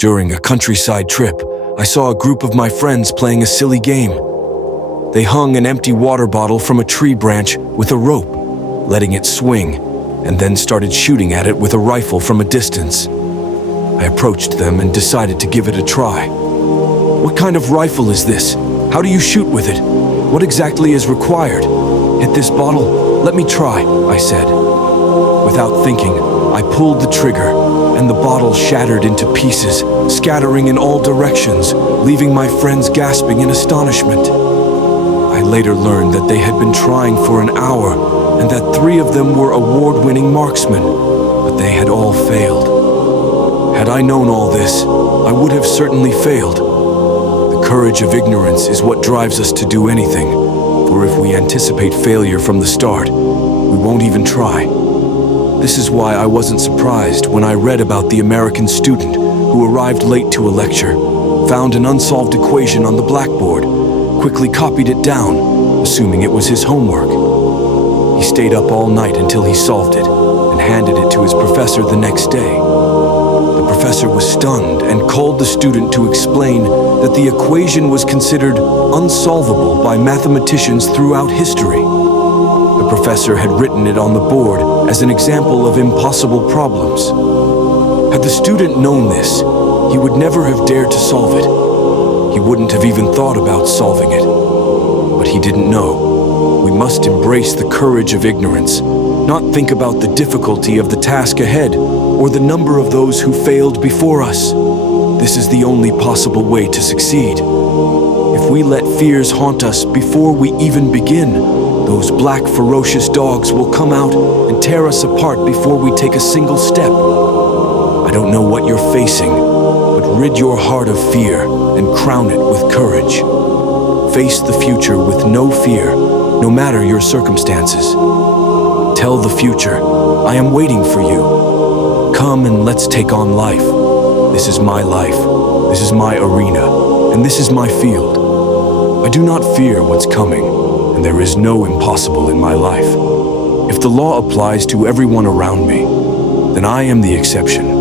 During a countryside trip, I saw a group of my friends playing a silly game. They hung an empty water bottle from a tree branch with a rope, letting it swing, and then started shooting at it with a rifle from a distance. I approached them and decided to give it a try. "What kind of rifle is this? How do you shoot with it? What exactly is required?" "Hit this bottle? Let me try," I said. Without thinking, I pulled the trigger, and the bottle shattered into pieces, scattering in all directions, leaving my friends gasping in astonishment. I later learned that they had been trying for an hour, and that 3 of them were award-winning marksmen, but they had all failed. Had I known all this, I would have certainly failed. The courage of ignorance is what drives us to do anything, for if we anticipate failure from the start, we won't even try. This is why I wasn't surprised when I read about the American student who arrived late to a lecture, found an unsolved equation on the blackboard, quickly copied it down, assuming it was his homework. He stayed up all night until he solved it and handed it to his professor the next day. The professor was stunned and called the student to explain that the equation was considered unsolvable by mathematicians throughout history. The professor had written it on the board as an example of impossible problems. Had the student known this, he would never have dared to solve it. He wouldn't have even thought about solving it. But he didn't know. We must embrace the courage of ignorance, not think about the difficulty of the task ahead or the number of those who failed before us. This is the only possible way to succeed. If we let fears haunt us before we even begin, those black, ferocious dogs will come out and tear us apart before we take a single step. I don't know what you're facing, but rid your heart of fear and crown it with courage. Face the future with no fear, no matter your circumstances. Tell the future, I am waiting for you. Come and let's take on life. This is my life, this is my arena, and this is my field. I do not fear what's coming, and there is no impossible in my life. If the law applies to everyone around me, then I am the exception.